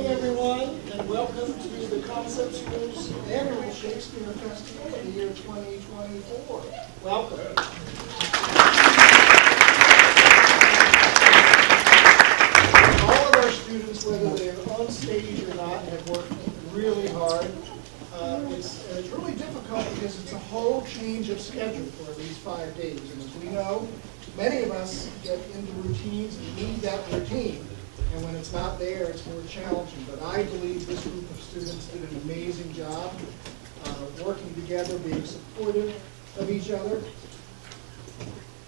evening, everyone, and welcome to the Concept School's annual Shakespeare Festival for the year 2024. Welcome. All of our students, whether they're on stage or not, have worked really hard. It's really difficult because it's a whole change of schedule for these 5 days. And as we know, many of us get into routines and need that routine. And when it's not there, it's more challenging. But I believe this group of students did an amazing job working together, being supportive of each other.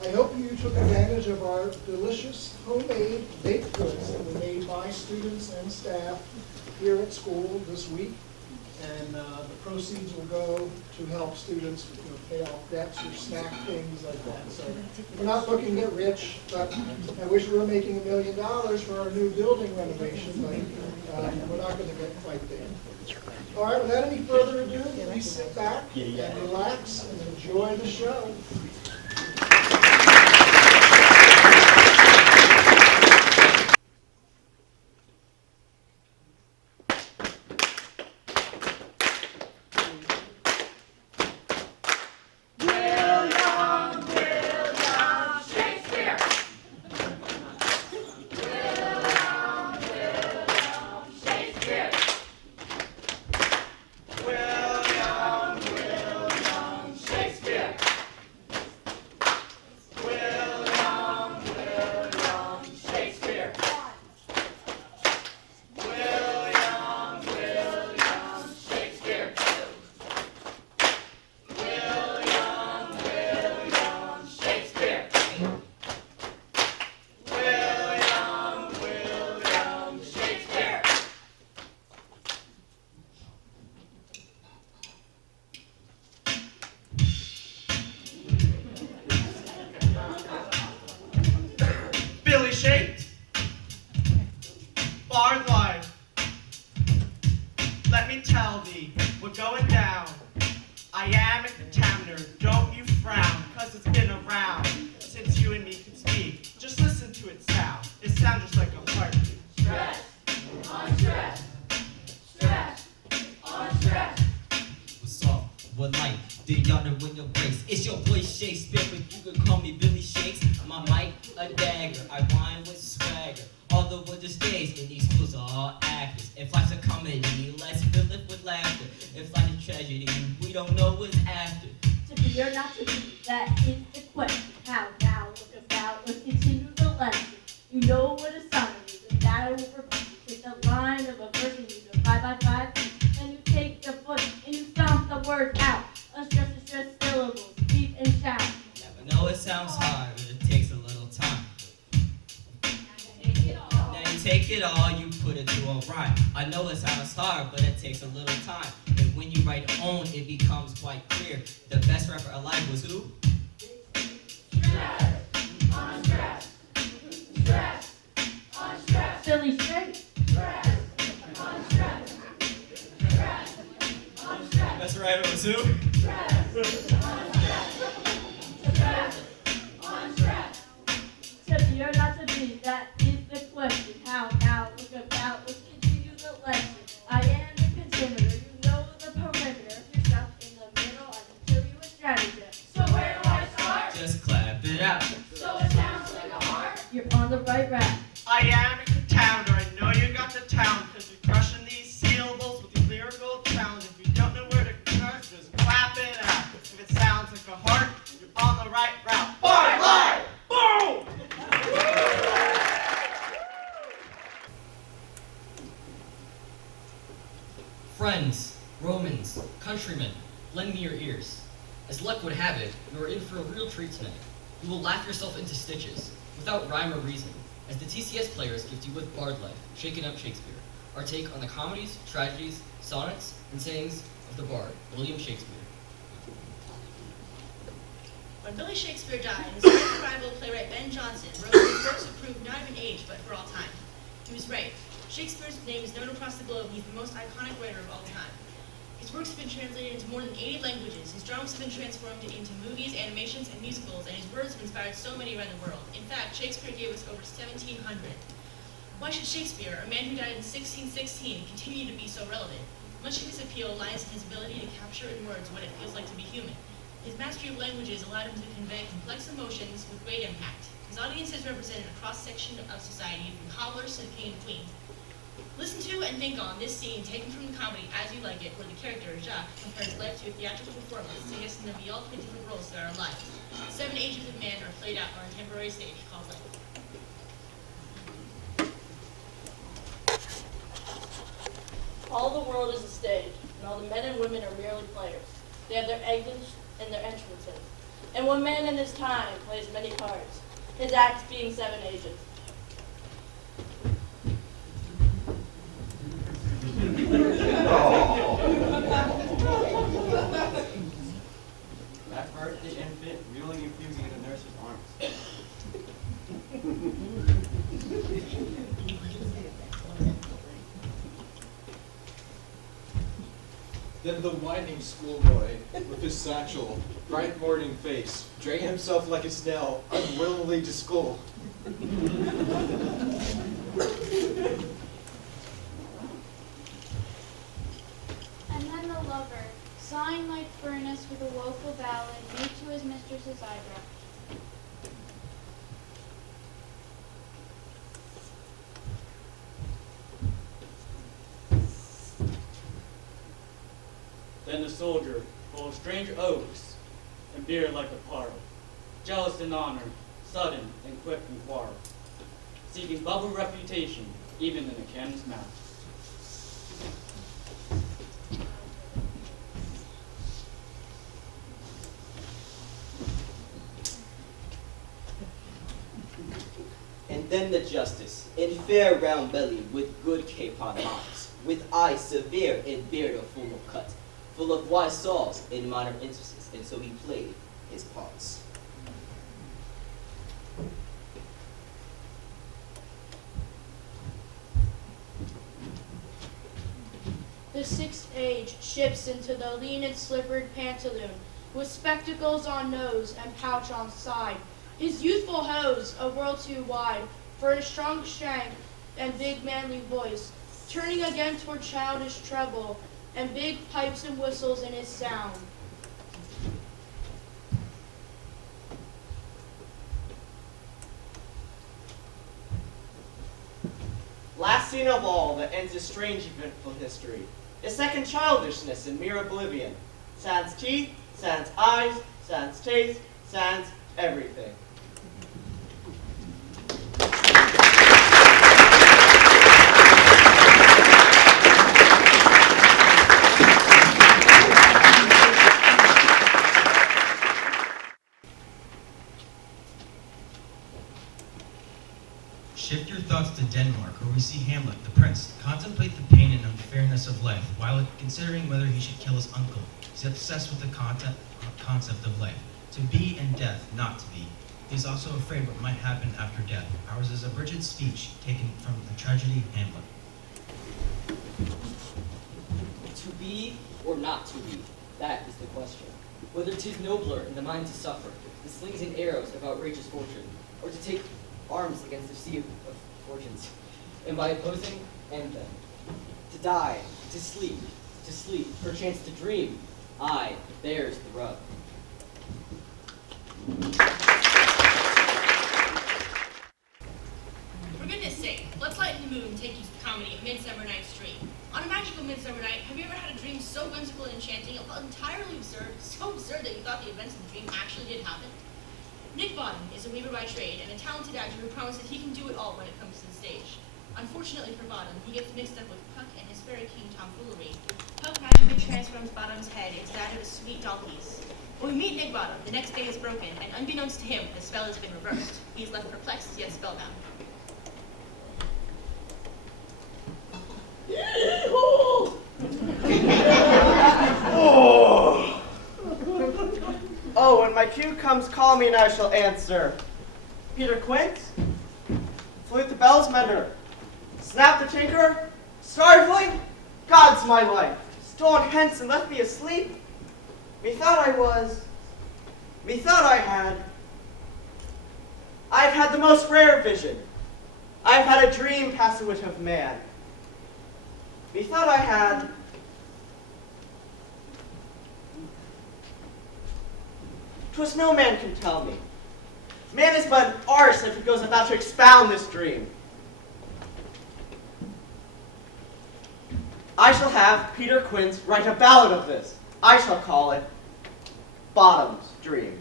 I hope you took advantage of our delicious homemade baked goods that were made by students and staff here at school this week. And the proceeds will go to help students pay off debts or snack things like that. So we're not looking to get rich, but I wish we were making $1 million for our new building renovation, but we're not going to get quite there. All right, without any further ado, please sit back and relax and enjoy the show. Bard life. Let me tell thee, we're going down. I am at the towner, don't you frown, cause it's been around since you and me could speak. Just listen to it sound. It sounds just like a heartbeat. Stress on stress. Stress on stress. What's up? What light? Did y'all know when your brace? It's your boy Shakespeare, but you can call me Billy Shakes. My mic, a dagger. I rhyme with swagger. All the wonders days in these schools are all actors. If life's a comedy, let's fill it with laughter. If life's a tragedy, we don't know what's after. To be or not to be, that is the question. How now, look about, let's continue the lesson. You know what a sonnet is, and that I will propose. You take the line of a verse and you divide by 5, and you take the foot and you stomp the words out. Unstress and stress syllables, deep and shout. Never know it sounds hard, but it takes a little time. Now you take it all, you put it to a rhyme. I know it sounds hard, but it takes a little time. And when you write own, it becomes quite clear. The best rapper alive was who? Stress on stress. Stress on stress. Billy Shakes. Stress on stress. Stress on stress. That's right, it was who? Stress on stress. Stress on stress. To be or not to be, that is the question. How now, look about, let's continue the lesson. I am the contributor, you know the perimeter. If you're stuck in the middle, I can show you a strategy. So where do I start? Just clap it out. So it sounds like a heart. You're on the right route. I am at the towner, I know you got the town, cause you're crushing these syllables with these lyrical sounds. If you don't know where to start, just clap it out. If it sounds like a heart, you're on the right route. Bard life! Boom! Friends, Romans, countrymen, lend me your ears. As luck would have it, you are in for a real treat tonight. You will laugh yourself into stitches, without rhyme or reason, as the TCS players gift you with Bard Life, Shaken Up Shakespeare, our take on the comedies, tragedies, sonnets, and sayings of the Bard, William Shakespeare. When Billy Shakespeare died, his great rival playwright Ben Jonson wrote his works have proved not even aged, but for all time. He was right. Shakespeare's name is known across the globe. He's the most iconic writer of all time. His works have been translated into more than 80 languages. His dramas have been transformed into movies, animations, and musicals, and his words have inspired so many around the world. In fact, Shakespeare gave us over 1,700. Why should Shakespeare, a man who died in 1616, continue to be so relevant? Much of his appeal lies in his ability to capture in words what it feels like to be human. His mastery of languages allowed him to convey complex emotions with great impact. His audiences represented a cross-section of society, from cobblers to the king and queen. Listen to and think on this scene taken from the comedy As You Like It, where the character, Jacques, compares life to a theatrical performance, suggesting there be all three different roles that are alive. 7 ages of man are played out on a temporary stage called life. All the world is a stage, and all the men and women are merely players. They have their exits and their entrances. And one man in his time plays many parts, his acts being 7 ages. That birthday infant really infusing in the nurse's arms. Then the whining schoolboy, with his satchel, bright morning face, dragging himself like a snail, unwillingly to school. And then the lover, sighing like furnace with a woeful ballad, made to his mistress's eyebrow. Then the soldier, full of strange oaths, and beer like a parle, jealous in honor, sudden and quick in quarrel, seeking bubble reputation even in a cannon's mouth. And then the justice, in fair round belly, with good capon lines, with eye severe and beard of full of cut, full of wise saws in minor instances, and so he played his parts. The 6th age ships into the lean and slippered pantaloon, with spectacles on nose and pouch on side. His youthful hose, a world too wide, for his strong strength and big manly voice, turning again toward childish treble, and big pipes and whistles in his sound. Last scene of all that ends this strange eventful history is second childishness and mere oblivion. Sans teeth, sans eyes, sans taste, sans everything. Shift your thoughts to Denmark, where we see Hamlet, the prince, contemplate the pain and unfairness of life while considering whether he should kill his uncle. He's obsessed with the concept of life, to be and death, not to be. He's also afraid what might happen after death. Ours is a Bridget speech taken from the tragedy Hamlet. To be or not to be, that is the question. Whether 'tis nobler in the mind to suffer, the slings and arrows of outrageous fortune, or to take arms against the sea of fortunes, and by opposing, end them. To die, to sleep, perchance to dream, aye, there's the rub. For goodness sake, let's lighten the mood and take you to the comedy of Midsummer Night's Dream. On a magical midsummer night, have you ever had a dream so whimsical and enchanting, it felt entirely absurd, so absurd that you thought the events of the dream actually did happen? Nick Bottom is a weaver by trade and a talented actor who promises he can do it all when it comes to the stage. Unfortunately for Bottom, he gets mixed up with Puck and his fairy king tomfoolery. Puck magically transforms Bottom's head into that of a sweet doll piece. When we meet Nick Bottom, the next day is broken, and unbeknownst to him, the spell has been reversed. He is left perplexed yet spellbound. Oh, when my cue comes, call me and I shall answer. Peter Quint, flute the bells mender, snap the tinker, starveling, God's my life, stolen hence and left me asleep. Methought I had the most rare vision. I've had a dream past the wit of man. Methought I had 'twas no man can tell me. Man is but an arse if he goes about to expound this dream. I shall have Peter Quince write a ballad of this. I shall call it Bottom's Dream.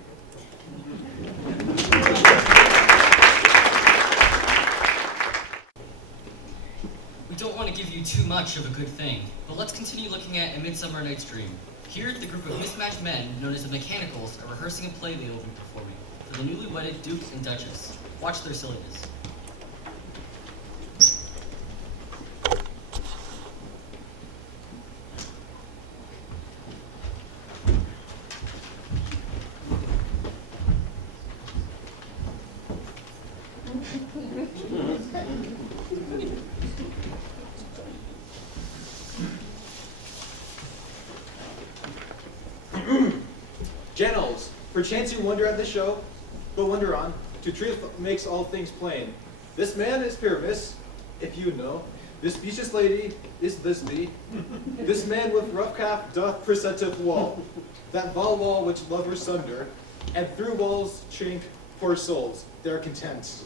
We don't want to give you too much of a good thing, but let's continue looking at A Midsummer Night's Dream. Here, the group of mismatched men, known as the Mechanicals, are rehearsing a play they will be performing for the newly wedded Duke and Duchess. Watch their silliness. Gentles, perchance you wonder at the show, but wonder on, to truth makes all things plain. This man is Pyramus, if you know. This specious lady is Thisbe. This man with rough calf doth presentive wall, that vile wall which lovers sunder, and through walls chink poor souls, their content.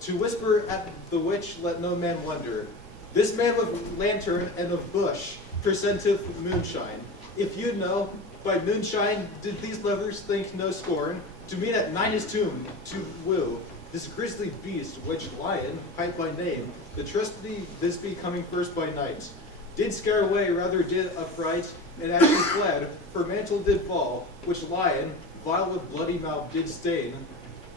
To whisper at the witch let no man wonder. This man with lantern and of bush presenteth moonshine. If you know, by moonshine did these lovers think no scorn to meet at Nina's tomb to woo this grisly beast which lion, hight by name, the trusty Thisbe coming first by night, did scare away rather did affright, and as she fled, her mantle did fall, which lion, vile with bloody mouth, did stain.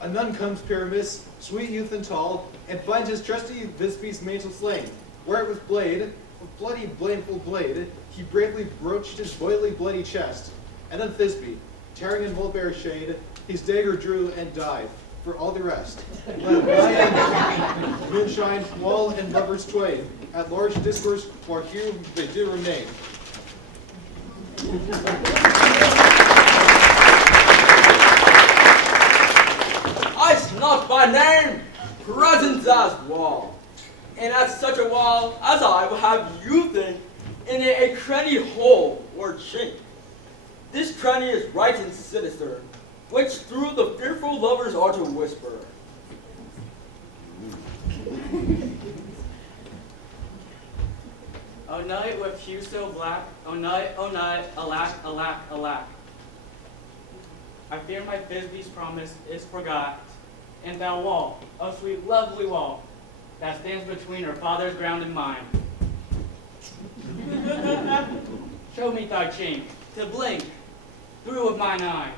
Anon comes Pyramus, sweet youth and tall, and finds his trusty Thisbe's mantle slain, where with blade, with bloody blameful blade, he bravely broached his boily bloody chest. And then Thisbe, tearing in mulberry shade, his dagger drew and died, for all the rest. Let lion, moonshine, wall, and lovers twain, at large discourse, while here they do remain. I's not by name, present as wall, and as such a wall as I will have you think in a cranny hole or chink. This cranny is right and sinister, which through the fearful lovers are to whisper. O night with hue so black, o night, alack, alack, alack. I fear my Thisbe's promise is forgot, and thou wall, O sweet lovely wall, that stands between her father's ground and mine. Show me thy chink, to blink through of mine eye.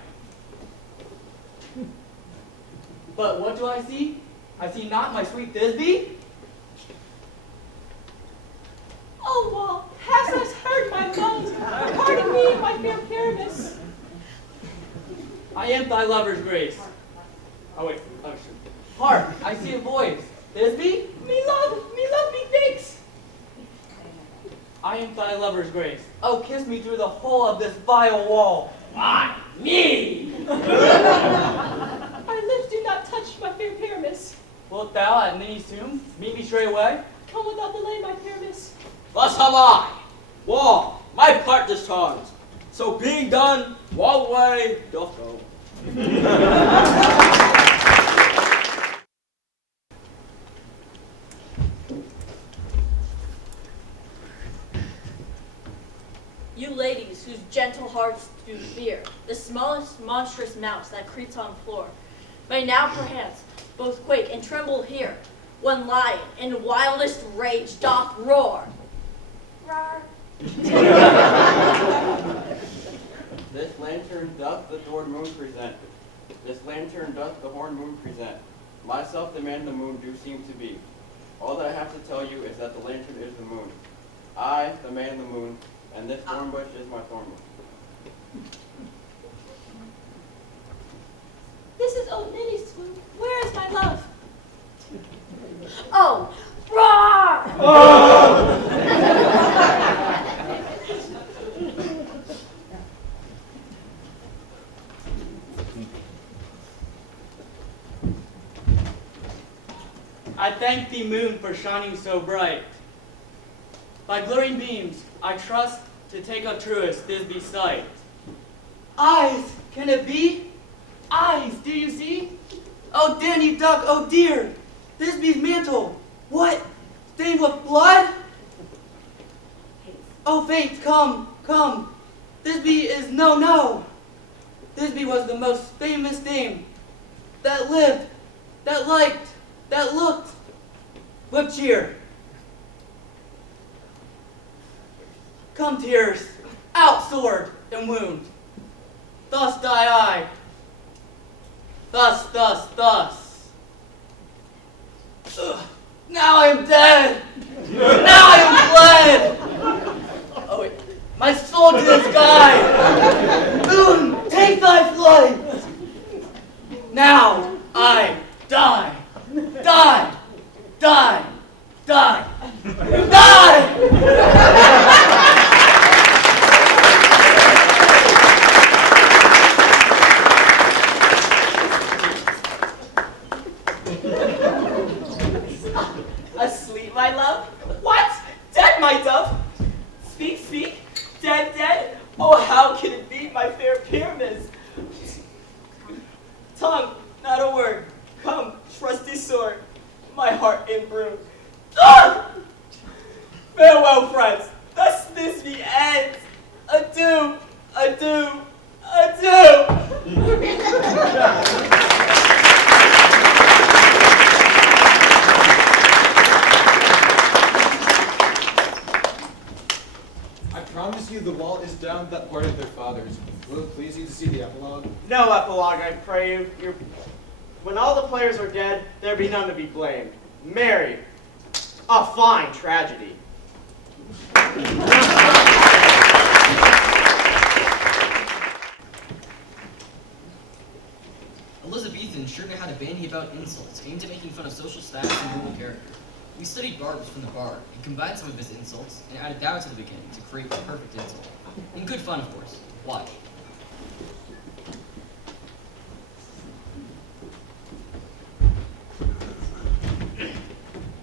But what do I see? I see not my sweet Thisbe. Oh, wall, hast thou heard my moans regarding me and my fair Pyramus? I am thy lover's grace. Oh wait, oh shoot. Hark, I see a voice. Thisbe? Me love, methinks. I am thy lover's grace. Oh, kiss me through the hole of this vile wall. Why, me? Our lips do not touch, my fair Pyramus. Wilt thou at Nini's tomb meet me straightway? Come without delay, my Pyramus. Thus have I, wall, my part discharged. So being done, wall away doth go. You ladies whose gentle hearts do fear the smallest monstrous mouse that creeps on floor, may now perchance both quake and tremble here, when lion in wildest rage doth roar. Roar. This lantern doth the horned moon present. This lantern doth the horned moon present. Myself the man the moon do seem to be. All that I have to tell you is that the lantern is the moon. I, the man the moon, and this thorn bush is my thorn bush. This is old Ninny's swoon. Where is my love? Oh, roar! I thank thank thee, moon, for shining so bright. By glowing beams, I trust to take up truest Thisbe's sight. Eyes, can it be? Eyes, do you see? Oh, Danny Duck, oh dear, Thisbe's mantle, what? Stained with blood? Oh, fate, come, come. Thisbe is no. Thisbe was the most famous dame that lived, that liked, that looked with cheer. Come, tears, out sword and wound. Thus die I. Thus. Ugh. Now I am dead. Now I am bled. Oh wait, my soul to the sky. Moon, take thy flight. Now I die. Die. Asleep, my love? What? Dead, my dove? Speak. Dead? Oh, how can it be, my fair Pyramus? Tongue, not a word. Come, trusty sword, my heart in broom. Ah! Farewell, friends. Thus this the end. Adieu. I promise you the wall is down that part of their fathers. Will it please you to see the epilogue? No epilogue, I pray you. When all the players are dead, there be none to be blamed. Marry. A fine tragedy. Elizabethans sure know how to bandy about insults aimed at making fun of social status and moral character. We studied Barb's from the bar and combined some of his insults and added thou to the beginning to create the perfect insult. In good fun, of course. Watch.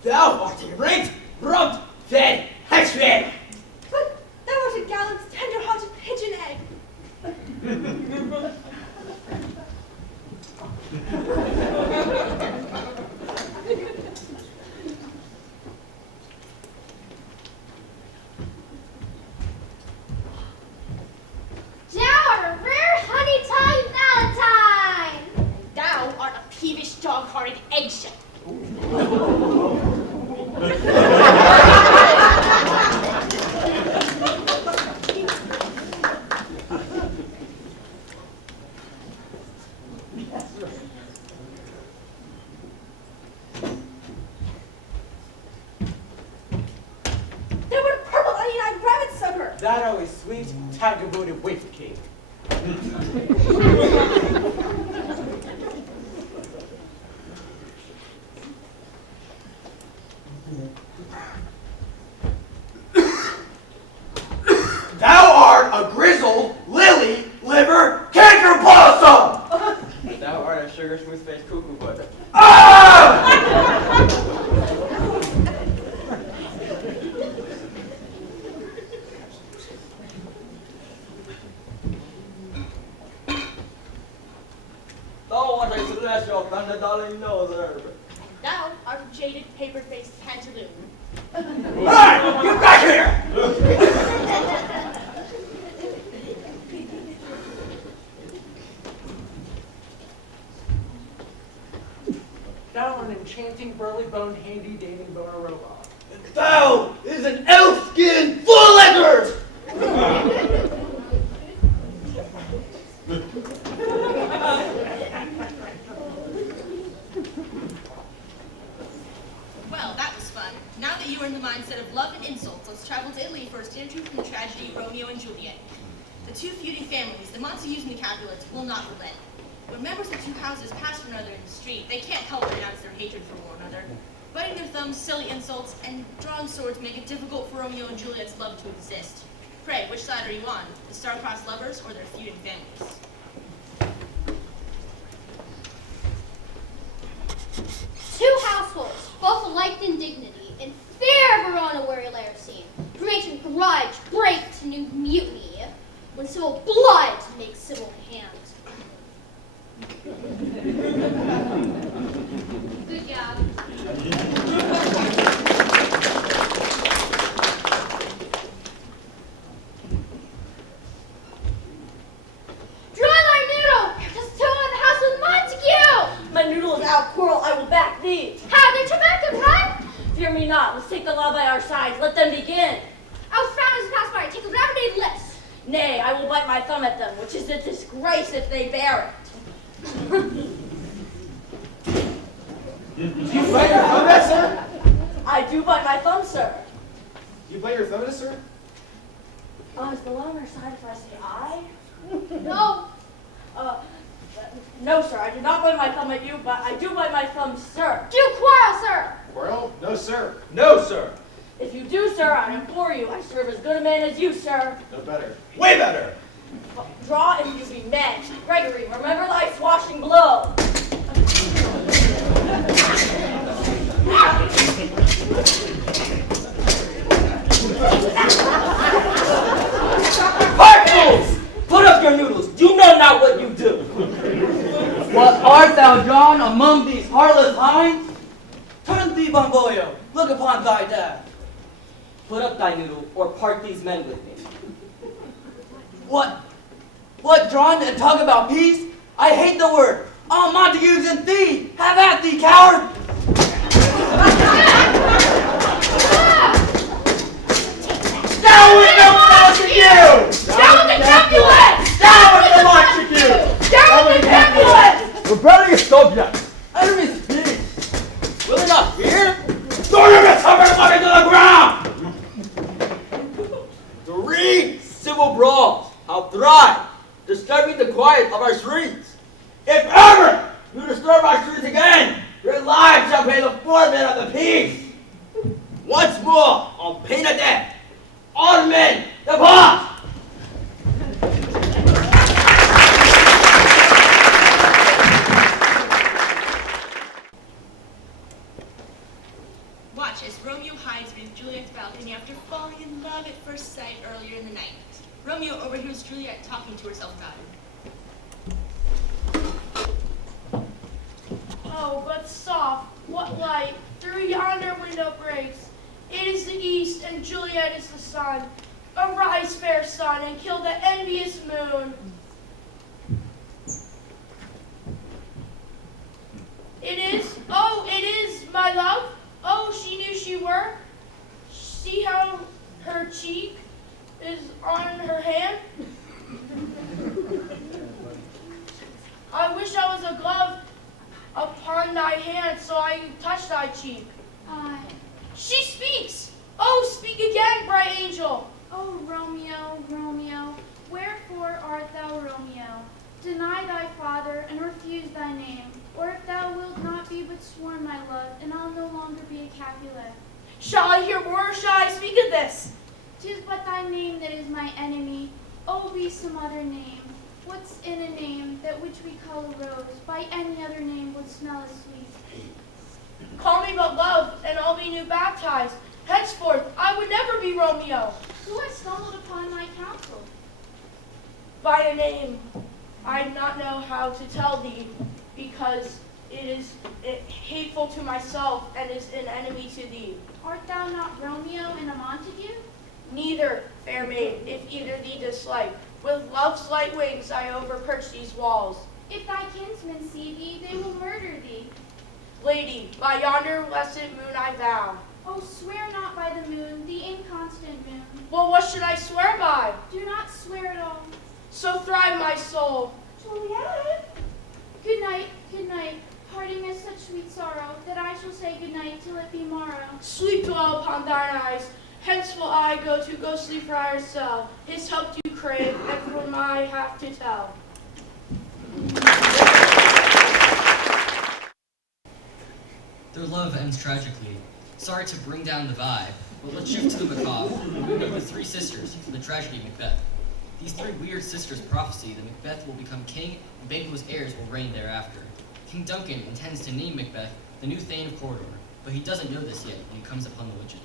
Thou art a raked, rubbed, fed, hatchfed. But thou art a gallant, tender-hearted pigeon egg. Thou art a rare honey-tongued valentine. Thou art a peevish, dog-hearted eggshell. Thou art a purple onion-eyed rabbit sucker. That are a sweet, tag-booted wafer cake. Thou art a grizzled, lily, liver, canker blossom! Thou art a sugar smooth faced cuckoo butt. Thou art a celestial thunder darling nose herb. Thou art a jaded, paper-faced pantaloon. Hey! Get back here! Thou art an enchanting, burly-boned, handy-dandy boner robot. Thou is an elf skin full of liquor! Well, that was fun. Now that you are in the mindset of love and insults, let's travel to Italy for a stand from the tragedy Romeo and Juliet. The two feuding families, the Montagues and the Capulets, will not relent. When members of two houses pass one another in the street, they can't help but announce their hatred for one another. Biting their thumbs, silly insults, and drawing swords make it difficult for Romeo and Juliet's love to exist. Pray, which side are you on? The star-crossed lovers or their feuding families? Two households, both alike in dignity, in fear of her own aware lair scene, from ancient grudge break to new mutiny, when civil blood makes civil hands. Good job. Draw thy noodle! Just two in the house with Montague! My noodle is out, quarrel, I will back thee. How did tobacco run? Fear me not, let's take the law by our sides, let them begin. I'll frown as pass by, take whatever they list. Nay, I will bite my thumb at them, which is a disgrace if they bear it. You bite your thumb at, sir? I do bite my thumb, sir. You bite your thumb at, sir? Is the law on our side if I say I? No. No, sir, I do not bite my thumb at you, but I do bite my thumb, sir. Do quarrel, sir. Quarrel? No, sir. No, sir. If you do, sir, I implore you, I serve as good a man as you, sir. No better. Way better. Draw if you be men. Gregory, remember thy swashing blow. Heartfuls! Put up your noodles. You know not what you do. What art thou, John, among these heartless hinds? Turn thee, Bamboyo. Look upon thy death. Put up thy noodle, or part these men with me. What? What, John, and talk about peace? I hate the word. All Montagues and thee! Have at thee, coward! Down with the Montague! Down with the Capulets! Down with the Montague! Down with the Capulets! Rebellious subjects! Enemy speak! Will they not fear? Throw your midsummer to the ground! 3 civil brawls have thrived, disturbing the quiet of our streets. If ever you disturb our streets again, your lives shall pay the forfeit of the peace. Once more, on pain of death, all men depart! Watch as Romeo hides beneath Juliet's balcony after falling in love at first sight earlier in the night. Romeo overhears Juliet talking to herself about him. Oh, but soft, what light through yonder window breaks. It is the east, and Juliet is the sun. Arise, fair sun, and kill the envious moon. It is, my love. Oh, she knew she were. See how her cheek is on her hand? I wish I was a glove upon thy hand, so I could touch thy cheek. She speaks! Oh, speak again, bright angel! Oh, Romeo, Romeo, wherefore art thou Romeo? Deny thy father, and refuse thy name. Or if thou wilt not be but sworn, my love, and I'll no longer be a Capulet. Shall I hear more, or shall I speak of this? 'Tis but thy name that is my enemy. Oh, be some other name. What's in a name that which we call a rose, by any other name would smell as sweet? Call me but love, and I'll be new baptized. Henceforth, I would never be Romeo. Who has stumbled upon my counsel? By a name I do not know how to tell thee, because it is hateful to myself and is an enemy to thee. Art thou not Romeo and a Montague? Neither, fair maid, if either thee dislike. With love's light wings I overperch these walls. If thy kinsmen see thee, they will murder thee. Lady, by yonder blessed moon I vow. Oh, swear not by the moon, the inconstant moon. Well, what should I swear by? Do not swear at all. So thrive my soul. Juliet! Good night, parting is such sweet sorrow, that I shall say good night till it be morrow. Sleep dwell upon thine eyes. Hence will I go to ghostly friar's cell. His help do crave, and from I have to tell. Their love ends tragically. Sorry to bring down the vibe, but let's shift to the macabre, moving the 3 sisters from the tragedy Macbeth. These 3 weird sisters prophesy that Macbeth will become king and Banquo's heirs will reign thereafter. King Duncan intends to name Macbeth the new Thane of Cawdor, but he doesn't know this yet when he comes upon the witches.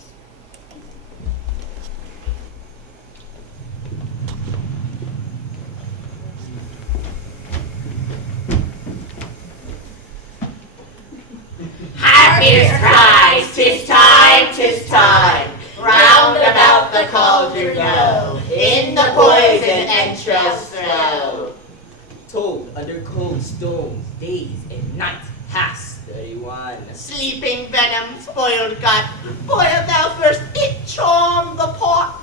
Harpiers cries, 'tis time, 'tis time. Round about the cauldron go, in the poison entrails throw. Told under cold stones, days and nights past 31. Sleeping venom, spoiled gut, boil thou first, it charm the pot.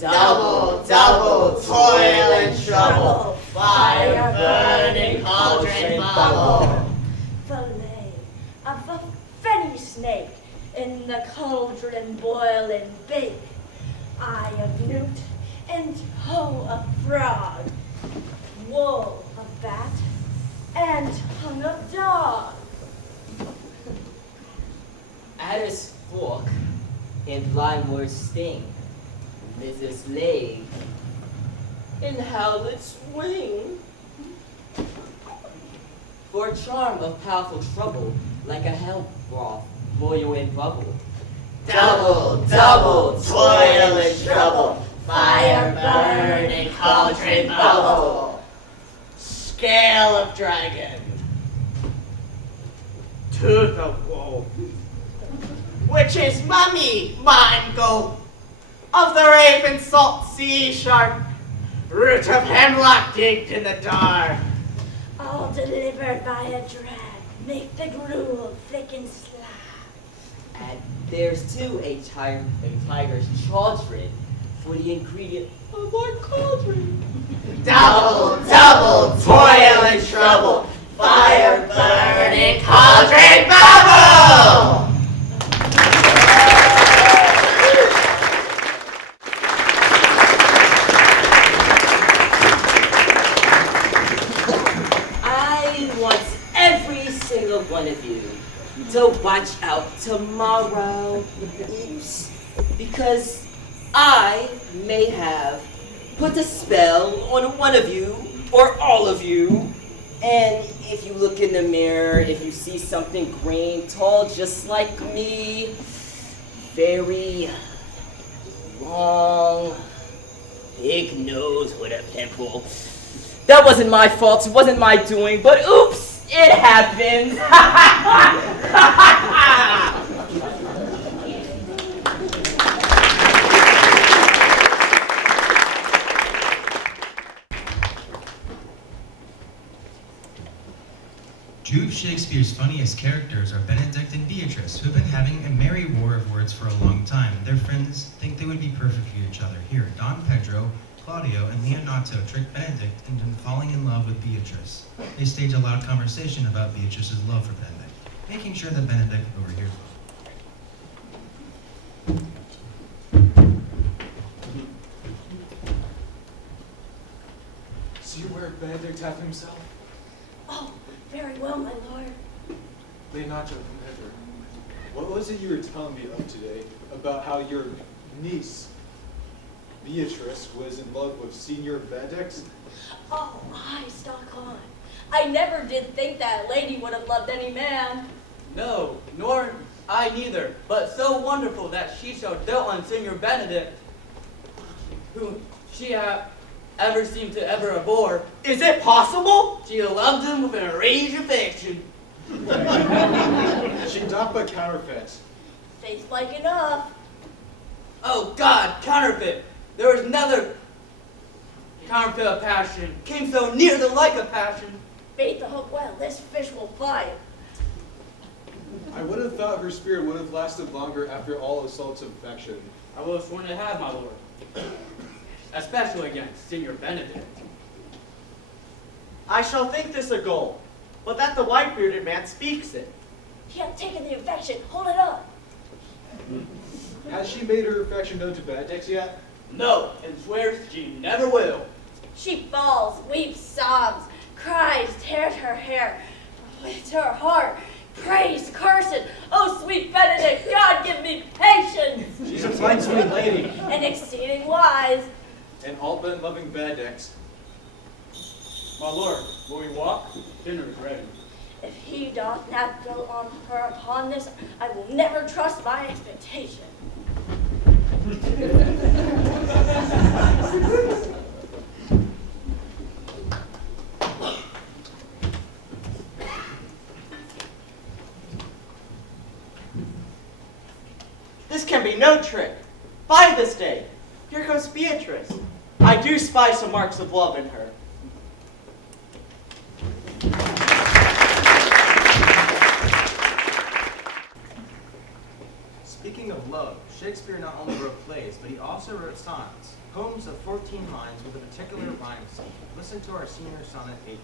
Double, double, toil and trouble, fire burning, cauldron bubble. Fillet of a fenny snake in the cauldron boil and bake. Eye of newt and toe of frog, wool of bat and tongue of dog. Adder's fork and limewort sting. Mrs. leg and howlet's wing. For charm of powerful trouble, like a hell broth, boil and bubble. Double, double, toil and trouble, fire burning, cauldron bubble. Scale of dragon, tooth of woe, witch's mummy, mind go, of the raven salt sea shark, root of hemlock digged in the dark. All delivered by a drag, make the gruel thick and slab. And there's too a tiger's chaldron for the ingredient of our cauldron. Double, double, toil and trouble, fire burning, cauldron bubble. I want every single one of you to watch out tomorrow. Oops. Because I may have put a spell on one of you or all of you. And if you look in the mirror, if you see something green, tall, just like me, very long, big nose with a pimple. That wasn't my fault, it wasn't my doing, but oops, it happened. Two of Shakespeare's funniest characters are Benedict and Beatrice, who have been having a merry war of words for a long time. Their friends think they would be perfect for each other. Here, Don Pedro, Claudio, and Leonato trick Benedict into falling in love with Beatrice. They stage a loud conversation about Beatrice's love for Benedict, making sure that Benedict overhears them. See where Benedict hath himself? Oh, very well, my lord. Leonato, come hither. What was it you were telling me of today about how your niece, Beatrice, was in love with Senior Benedict? Oh, I stalk on. I never did think that lady would have loved any man. No, nor I neither, but so wonderful that she so dealt on Senior Benedict, who she ever seemed to ever abhor. Is it possible? She loved him with an rage affection. She doth but counterfeit. Faith like enough. Oh God, counterfeit. There was another counterfeit of passion, came so near the like of passion. Bait the hook well, this fish will fly. I would have thought her spirit would have lasted longer after all assaults of affection. I would have sworn it had, my lord. Especially against Senior Benedict. I shall think this a goal, but that the white-bearded man speaks it. He hath taken the affection. Hold it up. Has she made her affection known to Benedict yet? No, and swears she never will. She falls, weeps, sobs, cries, tears her hair, with her heart, prays, curses. Oh, sweet Benedict, God give me patience. She's a fine sweet lady. And exceeding wise. And all but loving Benedict. My lord, will we walk? Dinner is ready. If he doth not go on her upon this, I will never trust my expectation. This can be no trick. By this day, here comes Beatrice. I do spy some marks of love in her. Speaking of love, Shakespeare not only wrote plays, but he also wrote sonnets, poems of 14 lines with a particular rhyme scheme. Listen to our senior sonnet 18.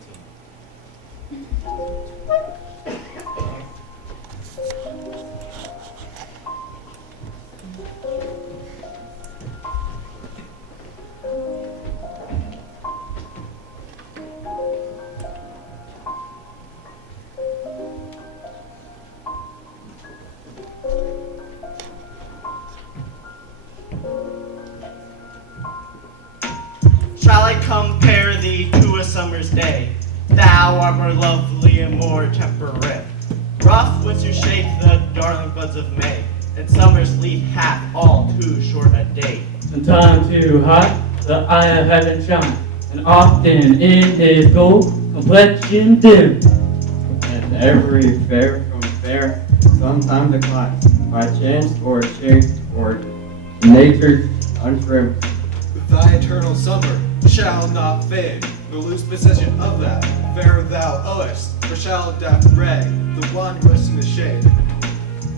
Shall I compare thee to a summer's day? Thou art more lovely and more temperate. Rough winds do shake the darling buds of May, and summer's leaf hath all too short a day. In time too hot, the eye of heaven shine, and often in his gold complexion dim. And every fair from fair sometime declines, by chance or change or nature's untrimmed. Thy eternal summer shall not fade, nor lose possession of that fair thou owest, for shall death drag the one rest in the shade.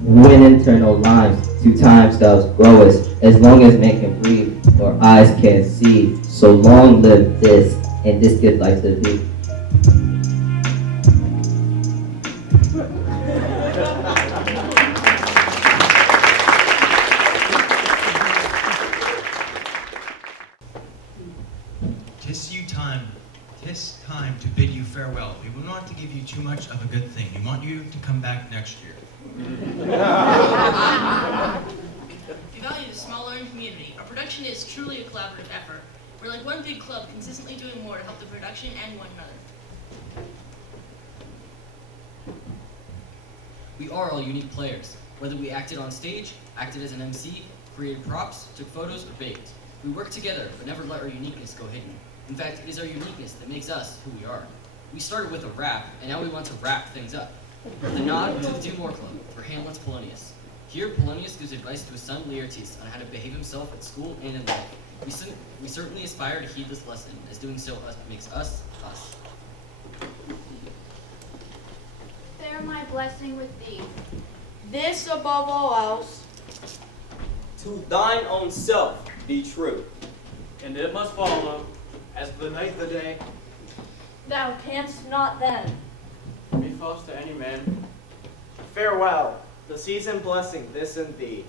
When internal limes, 2 times thou growest, as long as man can breathe, nor eyes can see, so long live this, and this good life to thee. Tis time to bid you farewell. We want not to give you too much of a good thing. We want you to come back next year. We value the small learning community. Our production is truly a collaborative effort. We're like one big club consistently doing more to help the production and one another. We are all unique players. Whether we acted on stage, acted as an MC, created props, took photos, or baked. We work together, but never let our uniqueness go hidden. In fact, it is our uniqueness that makes us who we are. We started with a rap, and now we want to wrap things up. The nod to the Do More Club for Hamlet's Polonius. Here, Polonius gives advice to his son Laertes on how to behave himself at school and in life. We certainly aspire to heed this lesson, as doing so makes us, us. Bear my blessing with thee. This above all else, To thine own self be true. And it must follow, As the night the day, Thou canst not then. Be false to any man. Farewell, the season blessing this and thee.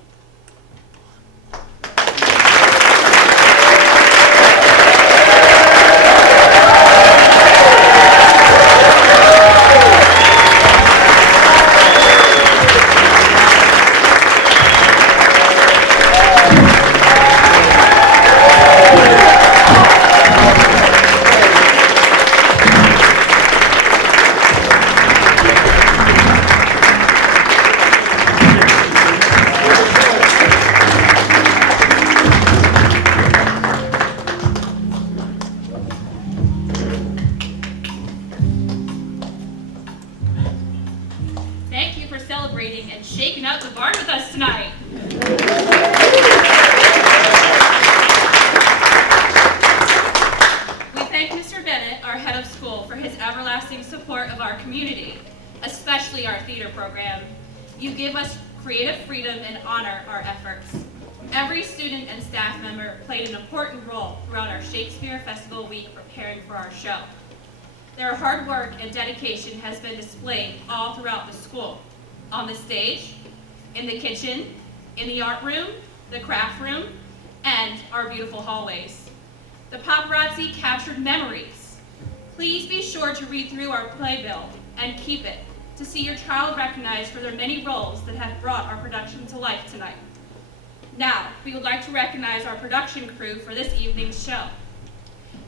Thank you for celebrating and shaking out the barn with us tonight. We thank Mr. Bennett, our head of school, for his everlasting support of our community, especially our theater program. You give us creative freedom and honor our efforts. Every student and staff member played an important role throughout our Shakespeare Festival week preparing for our show. Their hard work and dedication has been displayed all throughout the school, on the stage, in the kitchen, in the art room, the craft room, and our beautiful hallways. The paparazzi captured memories. Please be sure to read through our playbill and keep it to see your child recognized for their many roles that have brought our production to life tonight. Now, we would like to recognize our production crew for this evening's show.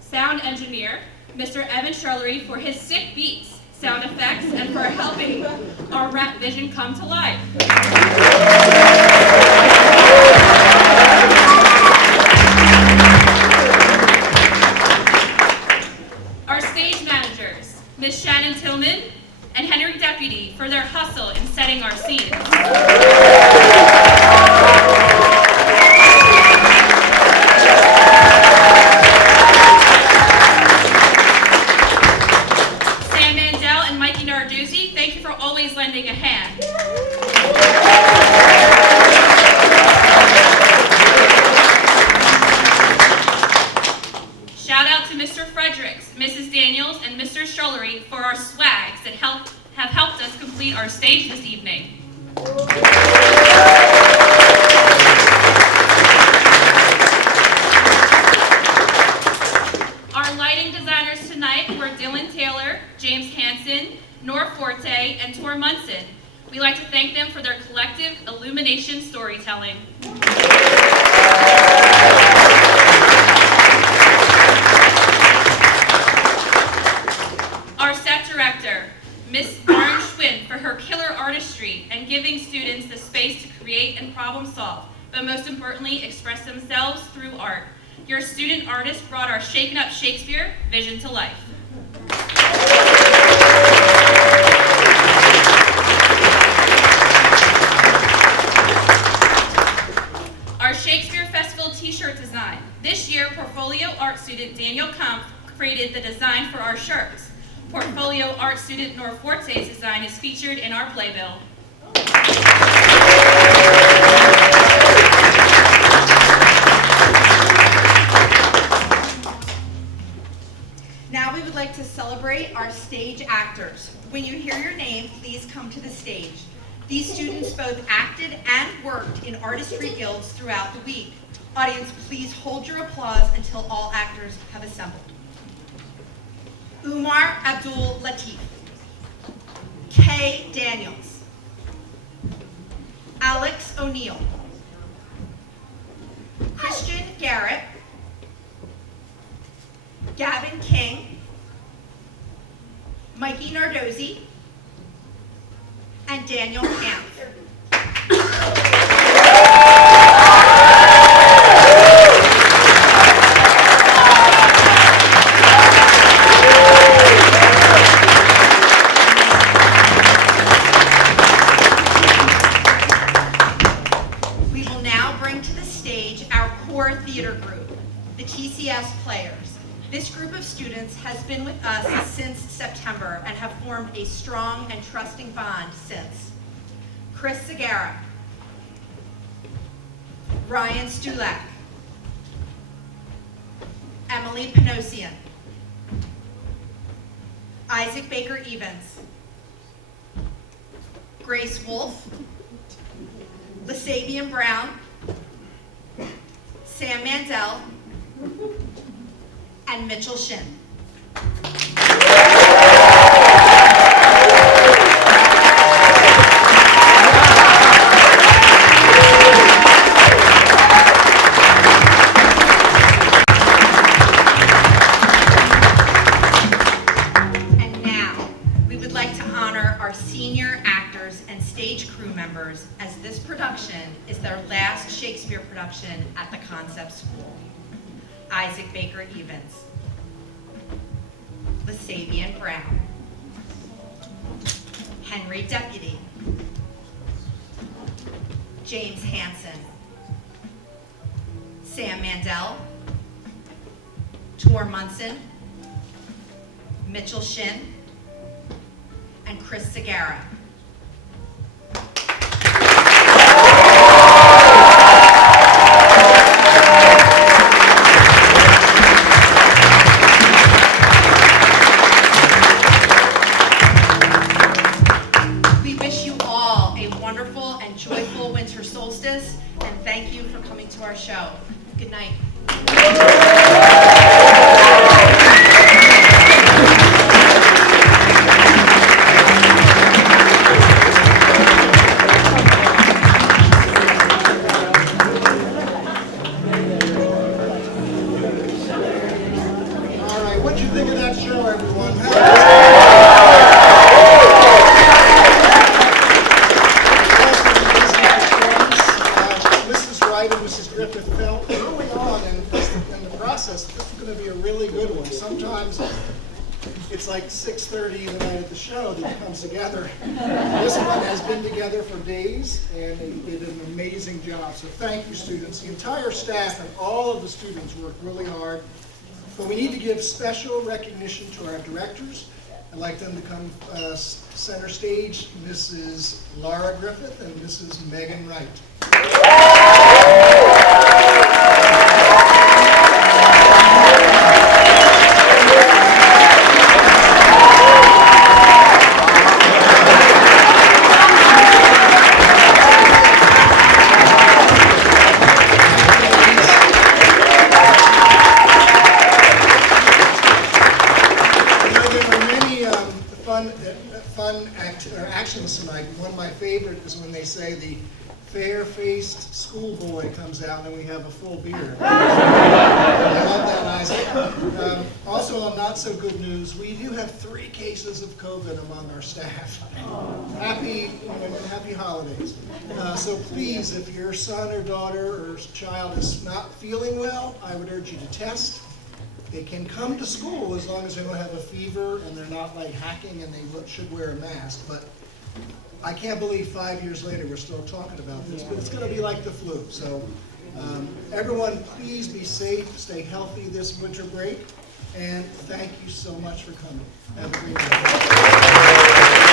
Sound engineer, Mr. Evan Shirlery, for his sick beats, sound effects, and for helping our rap vision come to life. Our stage managers, Ms. Shannon Tillman and Henry Deputy, for their hustle in setting our scenes. Sam Mandel and Mikey Narduzzi, thank you for always lending a hand. Shout out to Mr. Fredericks, Mrs. Daniels, and Mr. Schullery for our swags that have helped us complete our stage this evening. Our lighting designers tonight were Dylan Taylor, James Hansen, Nor Forte, and Tor Munson. We like to thank them for their collective illumination storytelling. Our set director, Miss Lauren Schwinn, for her killer artistry and giving students the space to create and problem solve, but most importantly, express themselves through art. Your student artist brought our Shaken Up Shakespeare vision to life. Our Shakespeare Festival t-shirt design. This year, portfolio art student Daniel Kampf created the design for our shirts. Portfolio art student Nor Forte's design is featured in our playbill. Now we would like to celebrate our stage actors. When you hear your name, please come to the stage. These students both acted and worked in artistry guilds throughout the week. Audience, please hold your applause until all actors have assembled. Umar Abdul Latif, Kay Daniels, Alex O'Neill, Christian Garrett, Gavin King, Mikey Nardozzi, and Daniel Camp. We will now bring to the stage our core theater group, the TCS Players. This group of students has been with us since September and have formed a strong and trusting bond since. Chris Segura, Ryan Stulak, Emily Panosian, Isaac Baker Evans, Grace Wolf, LaSabian Brown, Sam Mandel, and Mitchell Shin. And now, we would like to honor our senior actors and stage crew members as this production is their last Shakespeare production at the Concept School. Isaac Baker Evans, LaSabian Brown, Henry Deputy, James Hansen, Sam Mandel, Tor Munson, Mitchell Shin, and Chris Segura. We wish you all a wonderful and joyful winter solstice, and thank you for coming to our show. Good night. All right, what'd you think of that show, everyone? Mrs. Griffith felt early on in the process, this is going to be a really good one. Sometimes it's like 6:30 the night of the show that it comes together. This one has been together for days, and they did an amazing job. So thank you, students. The entire staff and all of the students worked really hard. But we need to give special recognition to our directors. I'd like them to come center stage, Mrs. Laura Griffith and Mrs. Megan Wright. Actions tonight. One of my favorite is when they say the fair-faced schoolboy comes out and we have a full beard. I love that, Isaac. Also, on not so good news, we do have 3 cases of COVID among our staff. Happy holidays. So please, if your son or daughter or child is not feeling well, I would urge you to test. They can come to school as long as they don't have a fever and they're not like hacking and they should wear a mask. But I can't believe 5 years later we're still talking about this, but it's going to be like the flu. So everyone, please be safe, stay healthy this winter break, and thank you so much for coming. Have a great day.